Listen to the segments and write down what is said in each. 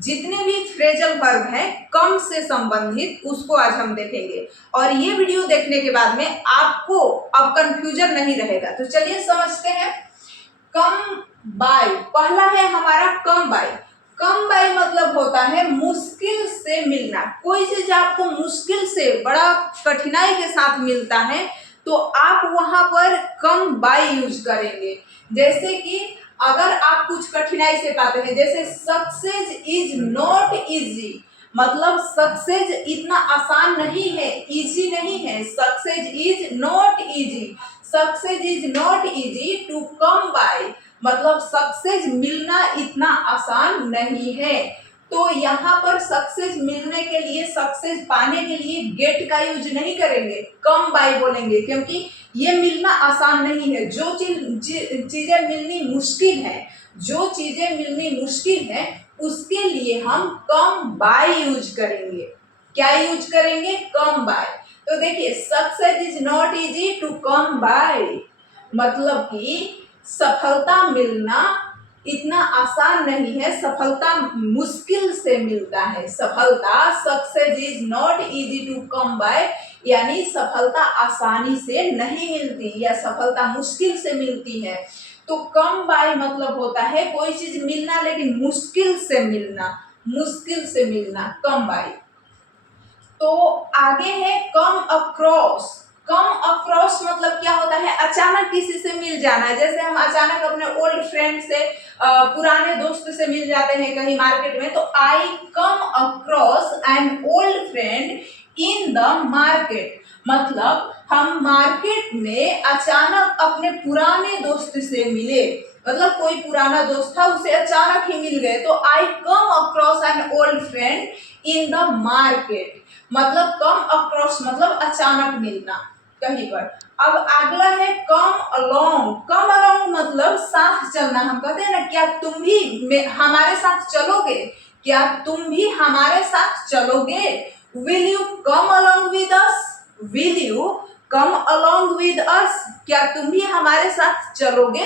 जितने भी phrasal verb हैं कम से संबंधित, उसको आज हम देखेंगे। और ये वीडियो देखने के बाद में आपको अब कंफ्यूजन नहीं रहेगा। तो चलिए समझते हैं। कम बाय, पहला है हमारा कम बाय। कम बाय मतलब होता है मुश्किल से मिलना। कोई चीज आपको मुश्किल से, बड़ा कठिनाई के साथ मिलता है तो आप वहां पर कम बाय यूज करेंगे। जैसे कि अगर आप कुछ कठिनाई से पाते हैं, जैसे सक्सेस इज नॉट इजी, मतलब सक्सेस इतना आसान नहीं है, इजी नहीं है। Success is not easy, success is not easy to come by, मतलब सक्सेस मिलना इतना आसान नहीं है। तो यहाँ पर सक्सेस मिलने के लिए, सक्सेस पाने के लिए गेट का यूज नहीं करेंगे, कम बाय बोलेंगे, क्योंकि ये मिलना आसान नहीं है। जो चीजें मिलनी मुश्किल है, जो चीजें मिलनी मुश्किल है उसके लिए हम कम बाय यूज करेंगे। क्या यूज करेंगे? Come by. तो देखिए, success is not easy to come by, मतलब कि सफलता मिलना इतना आसान नहीं है, सफलता मुश्किल से मिलता है। सफलता, success is not easy to come by, यानी सफलता आसानी से नहीं मिलती या सफलता मुश्किल से मिलती है। तो कम बाय मतलब होता है कोई चीज मिलना लेकिन मुश्किल से मिलना, मुश्किल से मिलना, कम बाय। तो आगे है कम अक्रॉस। कम अक्रॉस मतलब क्या होता है? अचानक किसी से मिल जाना। जैसे हम अचानक अपने ओल्ड फ्रेंड से, पुराने दोस्त से मिल जाते हैं कहीं मार्केट में, तो I come across an old friend in the market, मतलब हम मार्केट में अचानक अपने पुराने दोस्त से मिले। मतलब कोई पुराना दोस्त था, उसे अचानक ही मिल गए, तो I come across an old friend in the market, मतलब कम अक्रॉस मतलब अचानक मिलना कहीं पर। अब अगला है कम अलोंग। कम अलोंग मतलब साथ चलना। हम कहते हैं ना, क्या तुम भी हमारे साथ चलोगे? क्या तुम भी हमारे साथ चलोगे? Will you come along with us? Will you come along with us? क्या तुम भी हमारे साथ चलोगे?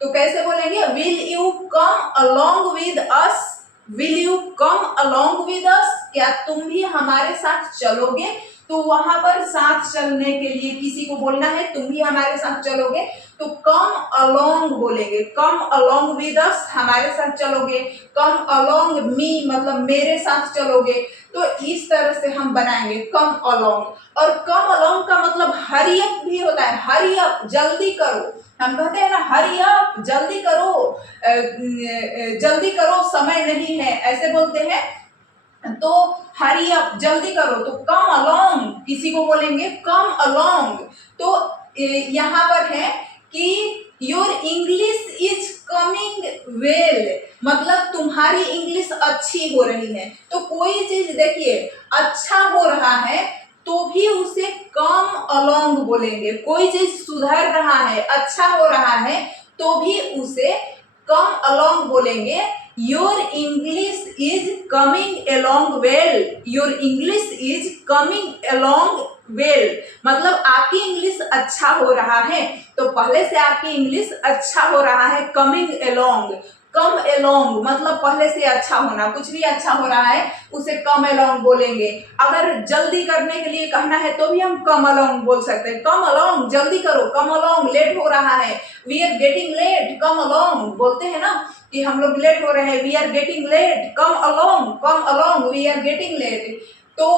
तो कैसे बोलेंगे? Will you come along with us? Will you come along with us? क्या तुम भी हमारे साथ चलोगे? तो वहां पर साथ चलने के लिए किसी को बोलना है तुम भी हमारे साथ चलोगे, तो कम अलोंग बोलेंगे। कम अलोंग विद अस, हमारे साथ चलोगे। कम अलोंग मी मतलब मेरे साथ चलोगे। तो इस तरह से हम बनाएंगे कम अलोंग। और कम अलोंग का मतलब हरी अप भी होता है। हरी अप, जल्दी करो। हम कहते हैं ना, हरी अप, जल्दी करो, जल्दी करो, समय नहीं है, ऐसे बोलते हैं। तो हरी अप, जल्दी करो। तो कम अलोंग, किसी को बोलेंगे कम अलोंग। तो यहाँ पर है कि your English is coming well, मतलब तुम्हारी इंग्लिश अच्छी हो रही है। तो कोई चीज देखिए अच्छा हो रहा है तो भी उसे कम अलोंग बोलेंगे। कोई चीज सुधर रहा है, अच्छा हो रहा है, तो भी उसे कम अलोंग बोलेंगे। Your English is coming along well, your English is coming along well, मतलब आपकी इंग्लिश अच्छा हो रहा है। तो पहले से आपकी इंग्लिश अच्छा हो रहा है, कमिंग अलोंग। कम अलोंग मतलब पहले से अच्छा होना, कुछ भी अच्छा हो रहा है उसे कम अलोंग बोलेंगे। अगर जल्दी करने के लिए कहना है तो भी हम कम अलोंग बोल सकते हैं। कम अलोंग, जल्दी करो, कम अलोंग, लेट हो रहा है, we are getting late, come along बोलते हैं ना कि हम लोग लेट हो रहे हैं, we are getting late, come along, come along, we are getting late. तो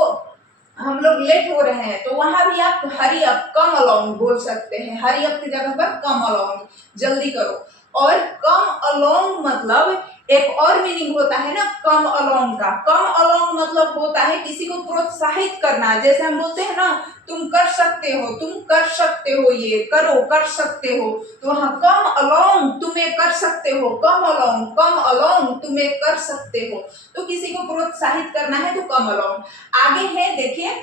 हम लोग लेट हो रहे हैं, तो वहां भी आप हरी अप, कम अलोंग बोल सकते हैं। हरी अप की जगह पर कम अलोंग, जल्दी करो। और कम अलोंग मतलब एक और मीनिंग होता है ना कम अलोंग का। कम अलोंग मतलब होता है किसी को प्रोत्साहित करना। जैसे हम बोलते हैं ना, तुम कर सकते हो, तुम कर सकते हो, ये करो, कर सकते हो। तो वहां कम अलोंग, तुम्हें कर सकते हो, कम अलोंग, कम अलोंग, तुम्हें कर सकते हो। तो किसी को प्रोत्साहित करना है तो कम अलोंग। आगे है देखिए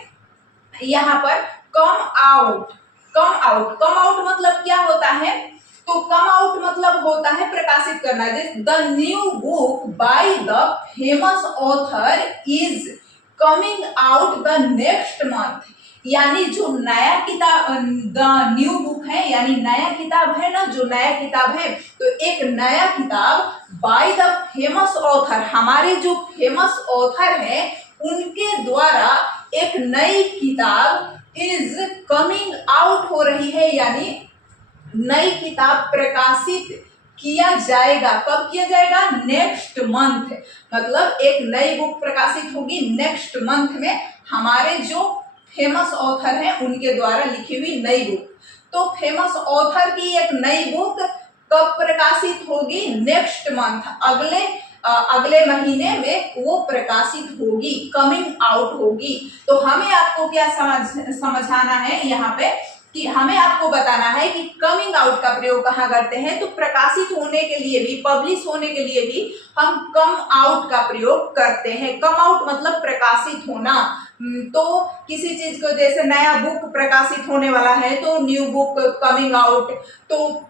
यहाँ पर come out. Come out, come out मतलब क्या होता है? तो कम आउट मतलब होता है प्रकाशित करना। जैसे the new book by the famous author is coming out the next month, यानी जो नया किताब, द न्यू बुक है, यानी नया किताब है ना, जो नया किताब है, तो एक नया किताब बाय द फेमस ऑथर, हमारे जो फेमस ऑथर है उनके द्वारा एक नई किताब इज कमिंग आउट हो रही है, यानी नई किताब प्रकाशित किया जाएगा। कब किया जाएगा? Next month. मतलब एक नई बुक प्रकाशित होगी नेक्स्ट मंथ में, हमारे जो फेमस ऑथर हैं उनके द्वारा लिखी हुई नई बुक। तो फेमस ऑथर की एक नई बुक कब प्रकाशित होगी? नेक्स्ट मंथ, अगले महीने में वो प्रकाशित होगी, कमिंग आउट होगी। तो हमें आपको क्या समझाना है यहाँ पे कि हमें आपको बताना है कि कमिंग आउट का प्रयोग कहाँ करते हैं। तो प्रकाशित होने के लिए भी, पब्लिश होने के लिए भी हम कम आउट का प्रयोग करते हैं। कम आउट मतलब प्रकाशित होना। तो किसी चीज को, जैसे नया बुक प्रकाशित होने वाला है तो न्यू बुक कमिंग आउट, तो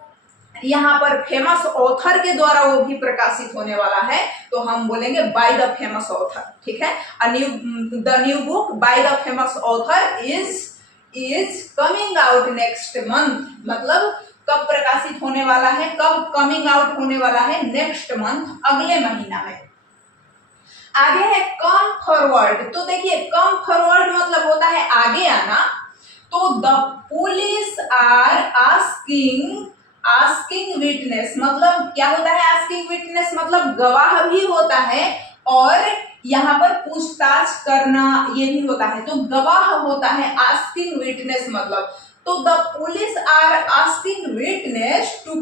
यहाँ पर फेमस ऑथर के द्वारा वो भी प्रकाशित होने वाला है, तो हम बोलेंगे बाय द फेमस ऑथर। ठीक है, the new book by the famous author is coming out next month. मतलब कब प्रकाशित होने वाला है, कब कमिंग आउट होने वाला है? नेक्स्ट मंथ, अगले महीना में। आगे है कम फॉरवर्ड। तो देखिए कम फॉरवर्ड मतलब होता है आगे आना। तो the police are asking witness, मतलब क्या होता है? आस्किंग विटनेस मतलब गवाह भी होता है और यहाँ पर पूछताछ करना ये भी होता है, तो गवाह होता है आस्किंग विटनेस मतलब। तो the police are asking witness to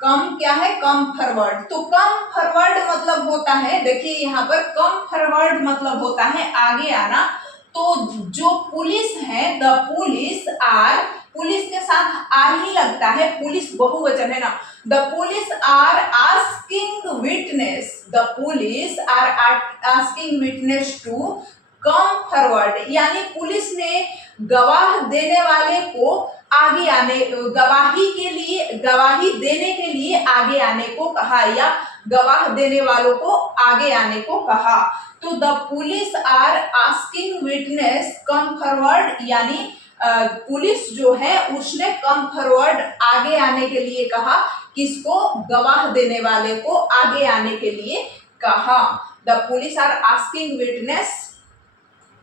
come क्या है? Come forward. तो कम फॉरवर्ड मतलब होता है, देखिए यहाँ पर कम फॉरवर्ड मतलब होता है आगे आना। तो जो पुलिस है, द पुलिस आर, पुलिस के साथ आर ही लगता है, पुलिस बहुवचन है ना। The police are asking witness, the police are asking witness to come forward, यानी पुलिस ने गवाह देने वाले को आगे आने, गवाही देने के लिए आगे आने को कहा, या गवाह देने वालों को आगे आने को कहा। तो the police are asking witness come forward, यानी पुलिस जो है उसने कम फॉरवर्ड आगे आने के लिए कहा। किसको? गवाह देने वाले को आगे आने के लिए कहा। The police are asking witness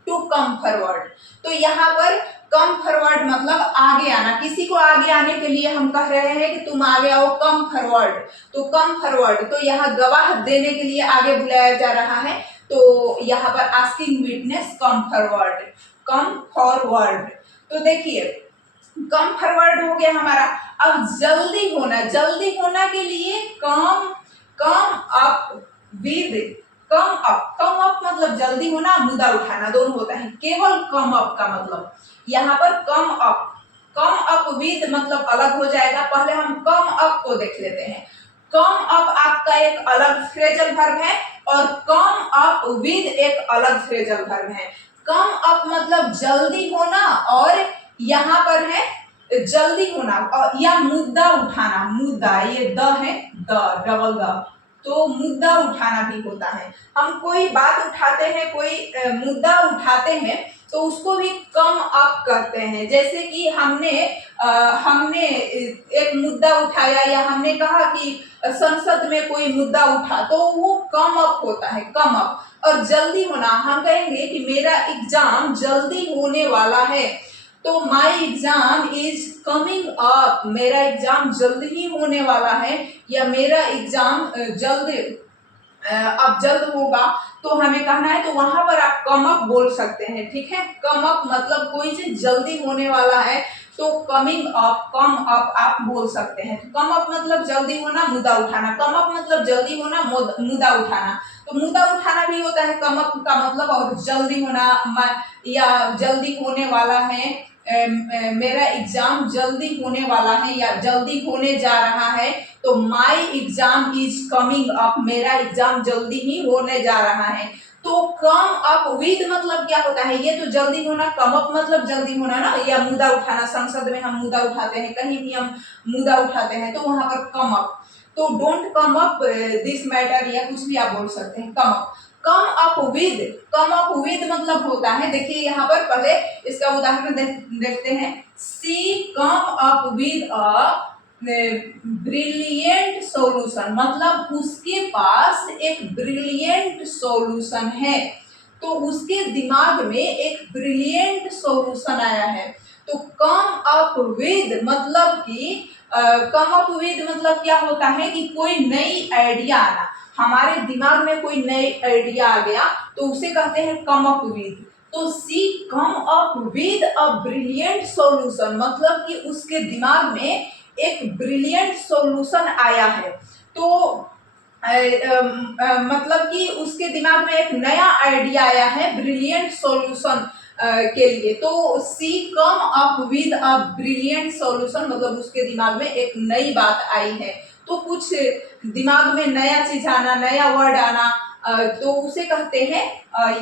to come forward. तो यहाँ पर कम फॉरवर्ड मतलब आगे आना, किसी को आगे आने के लिए हम कह रहे हैं कि तुम आगे आओ, कम फॉरवर्ड। तो कम फॉरवर्ड, तो यहाँ गवाह देने के लिए आगे बुलाया जा रहा है, तो यहाँ पर आस्किंग विटनेस कम फॉरवर्ड। तो देखिए कम फॉरवर्ड हो गया हमारा। अब जल्दी होना के लिए कम अप विद, कम अप मतलब जल्दी होना, मुद्दा उठाना दोनों होता है। केवल कम अप का मतलब यहाँ पर कम अप विद मतलब अलग हो जाएगा। पहले हम कम अप को देख लेते हैं। कम अप आपका एक अलग फ्रेजल वर्ब है और कम अप विद एक अलग फ्रेजल वर्ब है। कम अप मतलब जल्दी होना, और यहाँ पर है जल्दी होना और या मुद्दा उठाना, मुद्दा ये द है, द डबल द, तो मुद्दा उठाना भी होता है। हम कोई बात उठाते हैं, कोई मुद्दा उठाते हैं, तो उसको भी कम अप करते हैं। जैसे कि हमने एक मुद्दा उठाया, या हमने कहा कि संसद में कोई मुद्दा उठा, तो वो कम अप होता है, कम अप। और जल्दी होना, हम कहेंगे कि मेरा एग्जाम जल्दी होने वाला है, तो my exam is coming up, मेरा एग्जाम जल्द ही होने वाला है, या मेरा एग्जाम अब जल्द होगा, तो हमें कहना है, तो वहां पर आप कम अप बोल सकते हैं। ठीक है, कम अप मतलब कोई चीज जल्दी होने वाला है, तो कमिंग अप, कम अप आप बोल सकते हैं। तो कम अप मतलब जल्दी होना, मुद्दा उठाना। कम अप मतलब जल्दी होना, मुद्दा उठाना। तो मुद्दा उठाना भी होता है कम अप का मतलब, और जल्दी होना या जल्दी होने वाला है, मेरा एग्जाम जल्दी होने वाला है या जल्दी होने जा रहा है, तो my exam is coming up, मेरा एग्जाम जल्दी ही होने जा रहा है। तो कम अप विद मतलब क्या होता है? ये तो जल्दी होना, कम अप मतलब जल्दी होना ना, या मुद्दा उठाना। संसद में हम मुद्दा उठाते हैं, कहीं भी हम मुद्दा उठाते हैं, तो वहां पर कम अप। तो don't come up this matter, या कुछ भी आप बोल सकते हैं, come up. Come up with मतलब होता है, देखिए यहाँ पर पहले इसका उदाहरण देखते हैं। She come up with a brilliant solution, मतलब उसके पास एक ब्रिलियंट सॉल्यूशन है, तो उसके दिमाग में एक ब्रिलियंट सॉल्यूशन आया है। तो कम अप विद मतलब कि कम अप विद मतलब क्या होता है कि कोई नई आइडिया आना, हमारे दिमाग में कोई नई आइडिया आ गया तो उसे कहते हैं कम अप विद। तो she come up with a brilliant solution मतलब कि उसके दिमाग में एक ब्रिलियंट सॉल्यूशन आया है। तो मतलब कि उसके दिमाग में एक नया आइडिया आया है ब्रिलियंट सॉल्यूशन के लिए। तो she come up with a brilliant solution मतलब उसके दिमाग में एक नई बात आई है। तो कुछ दिमाग में नया चीज आना, नया वर्ड आना, तो उसे कहते हैं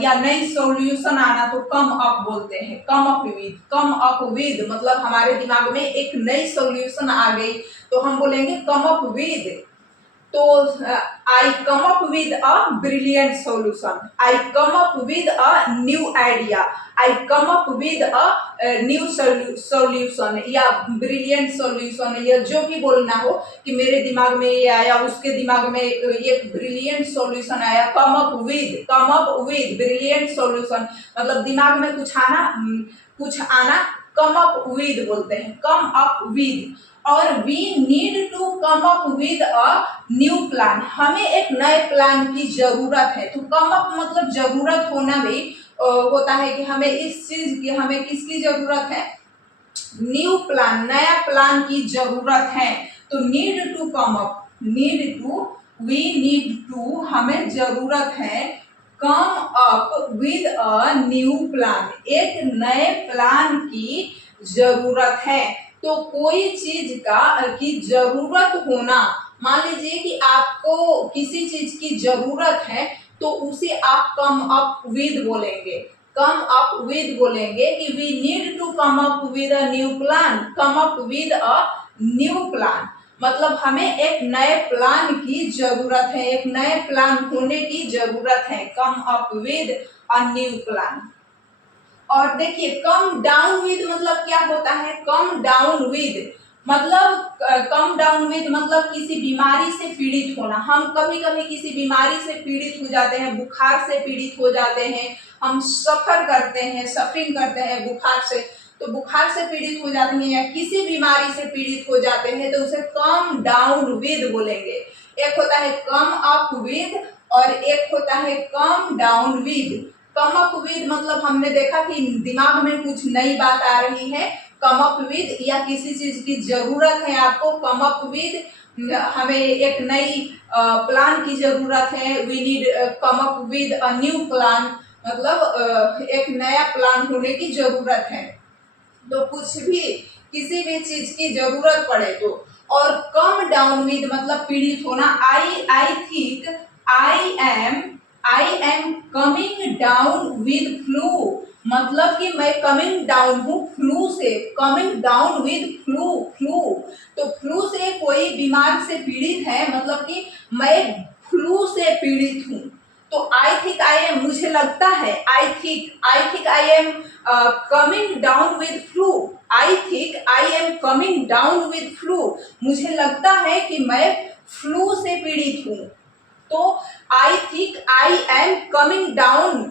या नई सॉल्यूशन आना, तो कम अप बोलते हैं। कम अप विद मतलब हमारे दिमाग में एक नई सॉल्यूशन आ गई तो हम बोलेंगे कम अप विद। तो I come up with a brilliant solution, I come up with a new idea, I come up with a new solution या ब्रिलियंट सॉल्यूशन, या जो भी बोलना हो कि मेरे दिमाग में ये आया, उसके दिमाग में एक ब्रिलियंट सॉल्यूशन आया। कम अप विद ब्रिलियंट सॉल्यूशन मतलब दिमाग में कुछ आना कम अप विद बोलते हैं, कम अप विद। और we need to come up with a new plan, हमें एक नए प्लान की जरूरत है। तो कम अप मतलब जरूरत होना भी होता है कि हमें इस चीज की, हमें किसकी जरूरत है, न्यू प्लान, नया प्लान की जरूरत है। तो need to come up, we need to हमें जरूरत है, come up with a new plan, एक नए प्लान की जरूरत है। तो कोई चीज की जरूरत होना, मान लीजिए कि आपको किसी चीज की जरूरत है तो उसे आप कम अप विद बोलेंगे, कि we need to come up with a new plan, come up with a new plan मतलब हमें एक नए प्लान की जरूरत है, एक नए प्लान होने की जरूरत है, come up with a new plan. और देखिए कम डाउन विद मतलब क्या होता है, कम डाउन विद मतलब किसी बीमारी से पीड़ित होना। हम कभी कभी किसी बीमारी से पीड़ित हो जाते हैं, बुखार से पीड़ित हो जाते हैं, हम सफरिंग करते हैं बुखार से, तो बुखार से पीड़ित हो जाते हैं या किसी बीमारी से पीड़ित हो जाते हैं तो उसे कम डाउन विद बोलेंगे। एक होता है कम अप विद और एक होता है come down with. Come up with मतलब हमने देखा कि दिमाग में कुछ नई बात आ रही है, कम अप विद, या किसी चीज की जरूरत है आपको, कम अप विद, हमें एक नई प्लान की जरूरत है, we need come up with a new plan मतलब एक नया प्लान होने की जरूरत है। तो कुछ भी किसी भी चीज की जरूरत पड़े तो। और कम डाउन विद मतलब पीड़ित होना, I think I am coming down with flu मतलब कि मैं कमिंग डाउन हूँ फ्लू से, कमिंग डाउन विद फ्लू। तो फ्लू से कोई बीमार से पीड़ित है मतलब कि मैं फ्लू से पीड़ित हूँ। तो आई थिंक आई एम मुझे लगता है, I think I am coming down with flu, I think I am coming down with flu मुझे लगता है कि मैं फ्लू से पीड़ित हूँ। तो I think I am coming down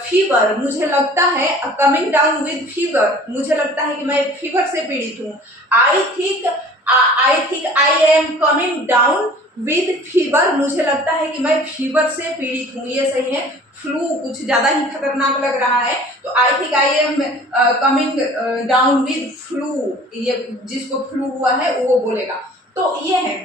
fever मुझे लगता है, कमिंग डाउन विद फीवर मुझे लगता है कि मैं फीवर से पीड़ित हूँ। I think I am coming down with fever मुझे लगता है कि मैं फीवर से पीड़ित हूँ। ये सही है, फ्लू कुछ ज्यादा ही खतरनाक लग रहा है तो I think I am coming down with flu, ये जिसको फ्लू हुआ है वो बोलेगा। तो ये है,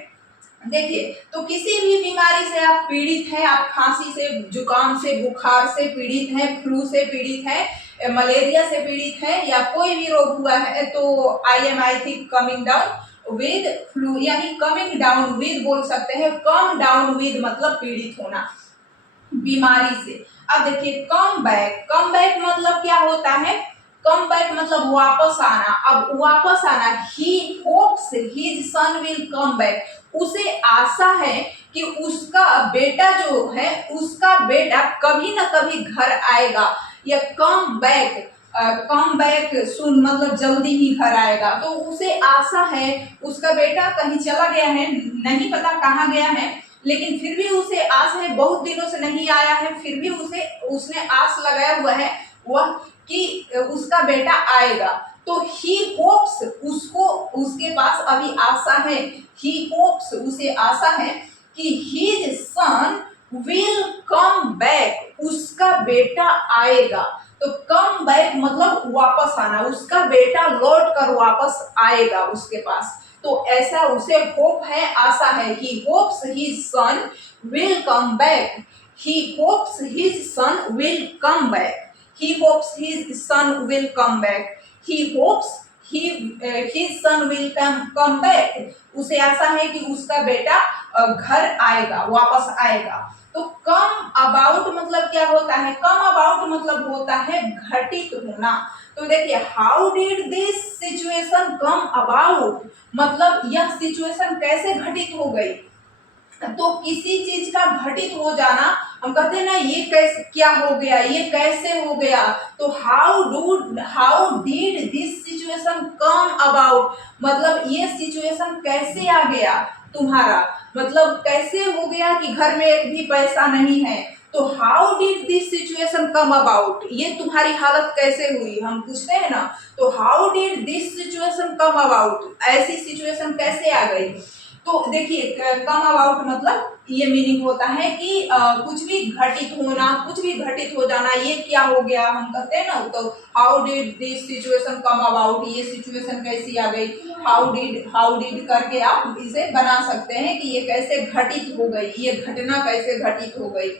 देखिए तो किसी भी बीमारी से आप पीड़ित हैं, आप खांसी से, जुकाम से, बुखार से पीड़ित हैं, फ्लू से पीड़ित हैं, मलेरिया से पीड़ित हैं या कोई भी रोग हुआ है तो I think coming down with flu यानी कमिंग डाउन विद बोल सकते हैं। कम डाउन विद मतलब पीड़ित होना बीमारी से। अब देखिए कम बैक मतलब क्या होता है, कम बैक मतलब वापस आना। अब वापस आना, he hopes his son will come back, उसे आशा है कि उसका बेटा जो है, उसका बेटा कभी ना कभी घर आएगा, या कम बैक सुन मतलब जल्दी ही घर आएगा। तो उसे आशा है, उसका बेटा कहीं चला गया है, नहीं पता कहाँ गया है, लेकिन फिर भी उसे आस है, बहुत दिनों से नहीं आया है, फिर भी उसने आस लगाया हुआ है वह कि उसका बेटा आएगा। तो ही होप्स, उसको उसके पास अभी आशा है, ही होप्स उसे आशा है कि his son will come back, उसका बेटा आएगा। तो कम बैक मतलब वापस आना, उसका बेटा लौट कर वापस आएगा उसके पास। तो ऐसा उसे होप है, आशा है। He hopes his son will come back, he hopes his son will come back, he hopes his son will come back, he hopes his son will come back, उसे आशा है कि उसका बेटा घर आएगा, वापस आएगा। तो कम अबाउट मतलब क्या होता है? कम अबाउट मतलब होता है घटित होना। तो देखिए, how did this situation come about, मतलब यह सिचुएशन कैसे घटित हो गई। तो किसी चीज का घटित हो जाना, हम कहते हैं ना ये कैसे, क्या हो गया, ये कैसे हो गया। तो how did this situation come about, मतलब ये सिचुएशन कैसे आ गया तुम्हारा, मतलब कैसे हो गया कि घर में एक भी पैसा नहीं है। तो how did this situation come about, ये तुम्हारी हालत कैसे हुई, हम पूछते हैं ना। तो how did this situation come about, ऐसी सिचुएशन कैसे आ गई। तो देखिए, कम अबाउट मतलब ये मीनिंग होता है कि कुछ भी घटित होना, कुछ भी घटित हो जाना, ये क्या हो गया, हम कहते हैं ना। तो how did this situation come about, ये सिचुएशन कैसी आ गई। हाउ डिड करके आप इसे बना सकते हैं कि ये कैसे घटित हो गई, ये घटना कैसे घटित हो गई।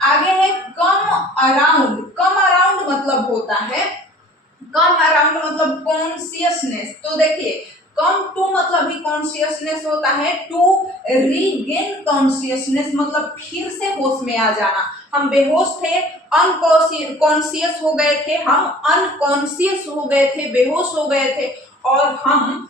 आगे है कम अराउंड। कम अराउंड मतलब होता है, कम अराउंड मतलब कॉन्शियसनेस। तो देखिए, कम टू मतलब भी कॉन्शियसनेस होता है, टू रीगेन कॉन्शियसनेस मतलब फिर से होश में आ जाना। हम बेहोश थे, अनकॉन्शियस हो गए थे, हम अनकॉन्शियस हो गए थे, बेहोश हो गए थे, और हम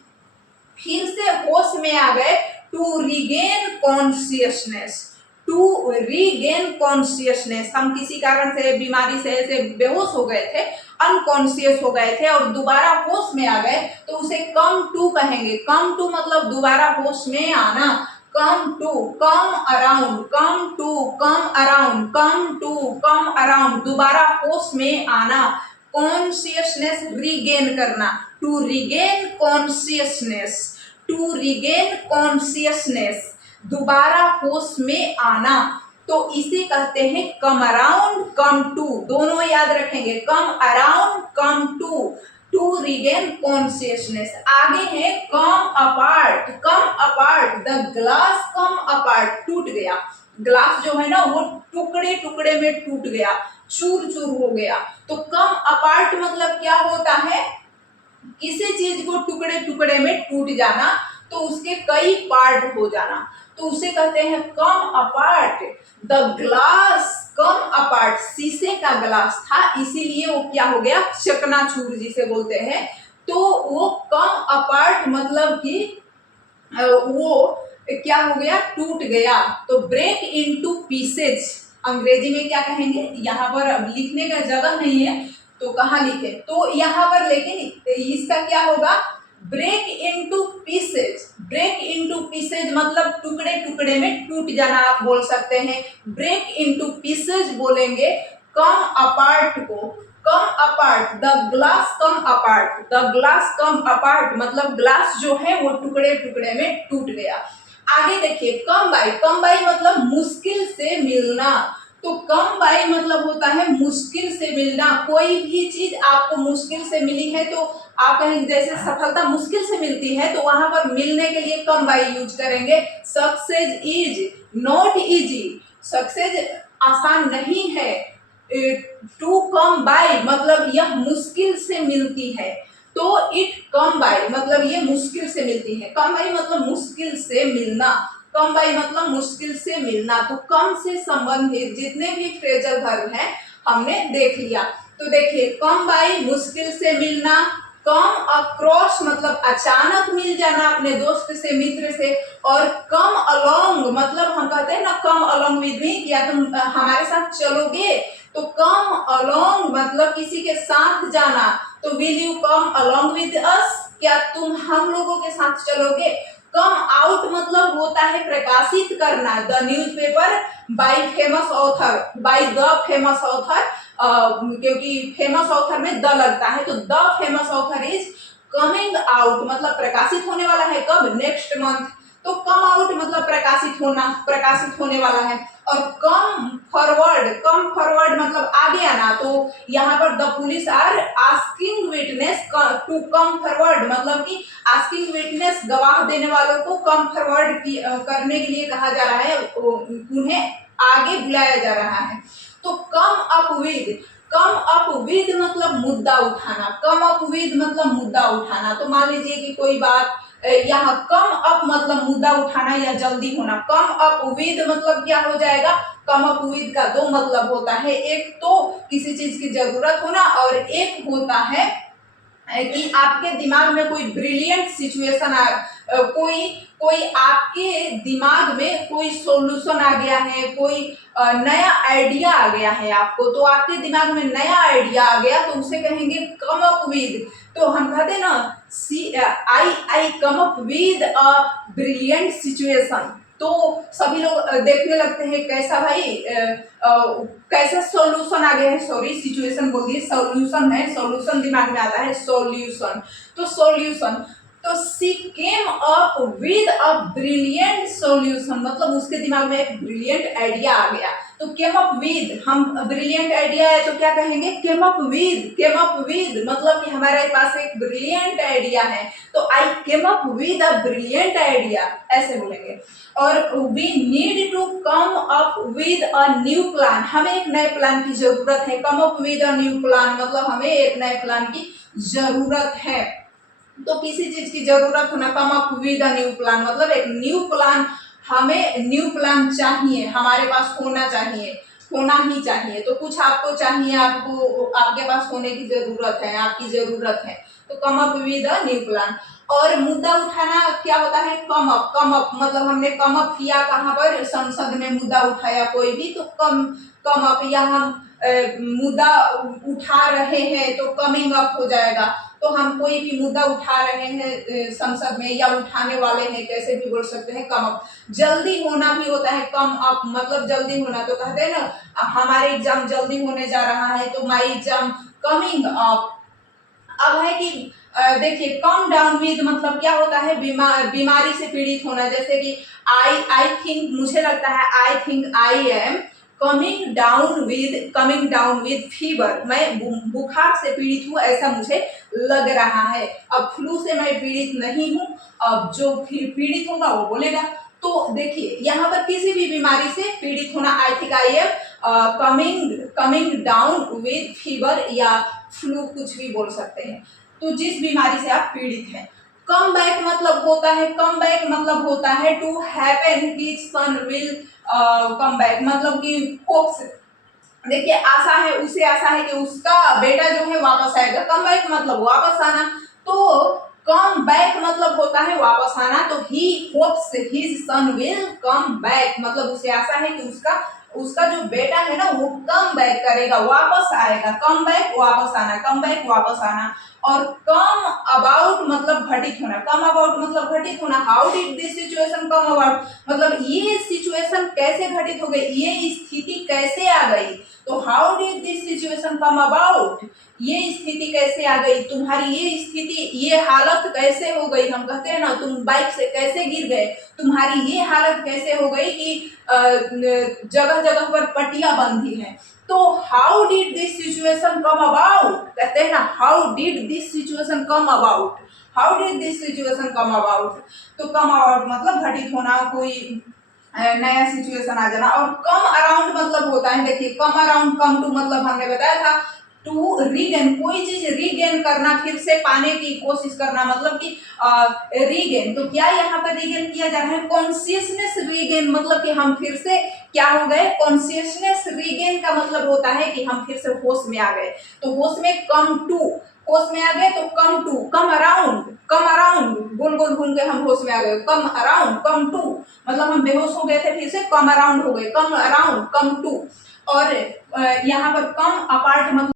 फिर से होश में आ गए। To regain consciousness, to regain consciousness, हम किसी कारण से, बीमारी से ऐसे बेहोश हो गए थे, अनकॉन्शियस हो गए थे और दोबारा होश में आ गए, तो उसे कम टू कहेंगे। कम टू मतलब दोबारा होश में आना। Come to, come around, come to, come around, come to, come around, दोबारा होश में आना। कॉन्शियसनेस रीगेन करना, to regain consciousness, to regain consciousness, दोबारा होश में आना। तो इसे कहते हैं कम अराउंड, कम टू, दोनों याद रखेंगे, come around, come to, to regain consciousness. आगे है come apart. Come apart, the glass come apart, टूट गया। ग्लास जो है ना वो टुकड़े टुकड़े में टूट गया, चूर चूर हो गया। तो कम अपार्ट मतलब क्या होता है, किसी चीज को टुकड़े टुकड़े में टूट जाना, तो उसके कई पार्ट हो जाना, तो उसे कहते हैं come apart. The glass come apart, शीशे का ग्लास था इसीलिए वो क्या हो गया, चकनाचूर जिसे बोलते हैं। तो वो कम अपार्ट मतलब कि वो क्या हो गया, टूट गया। तो ब्रेक इनटू पीसेज, अंग्रेजी में क्या कहेंगे, यहाँ पर अब लिखने का जगह नहीं है तो कहाँ लिखे, तो यहाँ पर, लेकिन इसका क्या होगा, break into pieces. Break into pieces मतलब टुकड़े टुकड़े में टूट जाना, आप बोल सकते हैं। ब्रेक इनटू पीसेज बोलेंगे कम अपार्ट को। Come apart, the glass come apart, the glass come apart मतलब ग्लास जो है वो टुकड़े टुकड़े में टूट गया। आगे देखिए कम बाई। कम बाई मतलब मुश्किल से मिलना। तो कम बाई मतलब होता है मुश्किल से मिलना। कोई भी चीज आपको मुश्किल से मिली है तो आप कहेंगे, जैसे सफलता मुश्किल से मिलती है तो वहां पर मिलने के लिए कम बाई यूज करेंगे। Success is not easy, success आसान नहीं है। टू कम बाई मतलब यह मुश्किल से मिलती है, तो इट कम बाई मतलब ये मुश्किल से मिलती है। कम बाई मतलब मुश्किल से मिलना, कम बाई मतलब मुश्किल से मिलना। तो कम से संबंधित जितने भी फ्रेजल वर्ब हैं हमने देख लिया। तो देखिए, कम बाई मुश्किल से मिलना, कम अक्रॉस मतलब अचानक मिल जाना अपने दोस्त से, मित्र से। और कम अलोंग मतलब हम कहते हैं ना कम अलोंग विद मी, या तुम हमारे साथ चलोगे। तो कम अलोंग मतलब किसी के साथ जाना, तो will you come along with us, क्या तुम हम लोगों के साथ चलोगे। कम आउट मतलब होता है प्रकाशित करना, the newspaper by famous author, by the famous author, क्योंकि फेमस ऑथर में द लगता है, तो the famous author is coming out मतलब प्रकाशित होने वाला है, कब, नेक्स्ट मंथ। तो कम आउट मतलब प्रकाशित होना, प्रकाशित होने वाला है। और कम फॉरवर्ड मतलब आगे आना, तो यहाँ पर the police are asking witness to come forward मतलब कि आस्किंग विटनेस गवाह देने वालों को कम फॉरवर्ड करने के लिए कहा जा रहा है, उन्हें आगे बुलाया जा रहा है। तो कम अप विद मतलब मुद्दा उठाना, कम अप विद मतलब मुद्दा उठाना। तो मान लीजिए कि कोई बात, यहाँ कम अप मतलब मुद्दा उठाना या जल्दी होना। कम अप विद मतलब क्या हो जाएगा, कम अप विद का दो मतलब होता है, एक तो किसी चीज की जरूरत होना, और एक होता है कि आपके दिमाग में कोई ब्रिलियंट सिचुएशन कोई कोई आपके दिमाग में कोई सॉल्यूशन आ गया है, कोई नया आइडिया आ गया है आपको, तो आपके दिमाग में नया आइडिया आ गया, तो उसे कहेंगे कम अप विद। तो हम कहते हैं ना I come up with a brilliant situation, तो सभी लोग देखने लगते हैं कैसा भाई कैसा सॉल्यूशन आ गया है, सॉरी सिचुएशन बोल दिए, सॉल्यूशन है, सॉल्यूशन दिमाग में आता है, सॉल्यूशन। तो सॉल्यूशन, तो she came up with a brilliant solution मतलब उसके दिमाग में एक ब्रिलियंट आइडिया आ गया। तो केम अप विद, हम ब्रिलियंट आइडिया है तो क्या कहेंगे, केम अप विद मतलब कि हमारे पास एक ब्रिलियंट आइडिया है, तो I came up with a brilliant idea, ऐसे बोलेंगे। और we need to come up with a new plan, हमें एक नए प्लान की जरूरत है। Come up with a new plan मतलब हमें एक नए प्लान की जरूरत है। तो किसी चीज की जरूरत होना, कम up with a new plan मतलब एक न्यू प्लान, हमें न्यू प्लान चाहिए, हमारे पास होना चाहिए, होना ही चाहिए। तो कुछ आपको चाहिए, आपको आपके पास होने की जरूरत है, आपकी जरूरत है, तो कम up with a new plan. और मुद्दा उठाना क्या होता है, कम अप मतलब हमने कम अप किया कहाँ पर, संसद में मुद्दा उठाया कोई भी, तो कम अप, या हम मुद्दा उठा रहे हैं तो कमिंग अप हो जाएगा। तो हम कोई भी मुद्दा उठा रहे हैं संसद में, या उठाने वाले हैं, कैसे भी बोल सकते हैं, कम अप। जल्दी होना भी होता है कम अप मतलब जल्दी होना, तो कहते हैं ना हमारे एग्जाम जल्दी होने जा रहा है, तो माई एग्जाम कमिंग अप। अब है कि देखिए कम डाउन विद मतलब क्या होता है, बीमारी से पीड़ित होना, जैसे कि आई थिंक, मुझे लगता है, I think I am coming down with fever, मैं बुखार से पीड़ित हूँ ऐसा मुझे लग रहा है। अब फ्लू से मैं पीड़ित नहीं हूँ, अब जो फिर पीड़ित होगा वो बोलेगा। तो देखिए यहाँ पर किसी भी बीमारी से पीड़ित होना, I think I am coming down with fever या फ्लू, कुछ भी बोल सकते हैं। तो जिस बीमारी से आप पीड़ित हैं। कम बैक मतलब होता है to happen his son will come back मतलब कि होप्स, देखिए आशा है, उसे आशा है कि उसका बेटा जो है वापस आएगा। कम बैक मतलब वापस आना, तो कम बैक मतलब होता है वापस आना, तो he hopes his son will come back मतलब उसे आशा है कि उसका जो बेटा है ना वो कम बैक करेगा, वापस आएगा। कम बैक वापस आना, कम बैक वापस आना। और कम अबाउट मतलब घटित होना, कम अबाउट मतलब घटित होना। How did this situation come about मतलब ये सिचुएशन कैसे घटित हो गई, ये स्थिति कैसे आ गई। तो how did this situation come about, ये स्थिति कैसे आ गई, तुम्हारी ये स्थिति, ये हालत कैसे हो गई। हम कहते हैं ना तुम बाइक से कैसे गिर गए, तुम्हारी ये हालत कैसे हो गई कि जगह जगह पर पट्टियां बंधी हैं। तो how did this situation come about, कहते हैं ना how did this situation come about, how did this situation come about. तो कम अबाउट मतलब घटित होना, कोई नया सिचुएशन आ जाना। और कम अराउंड मतलब होता है, देखिए कम अराउंड, कम टू मतलब हमने बताया था टू रीगेन, कोई चीज रीगेन करना, फिर से पाने की कोशिश करना, मतलब कि रीगेन। तो क्या यहाँ पर रीगेन किया जा रहा है, कॉन्शियसनेस रीगेन मतलब कि हम फिर से क्या हो गए, कॉन्शियसनेस रीगेन का मतलब होता है कि हम फिर से होश में आ गए। तो होश में कम टू, होश में आ गए तो कम टू, कम अराउंड, गोल गोल घूम के हम होश में आ गए, कम अराउंड, कम टू, मतलब हम बेहोश हो गए थे फिर से कम अराउंड हो गए, कम अराउंड, कम टू। और यहाँ पर कम अपार्ट मतलब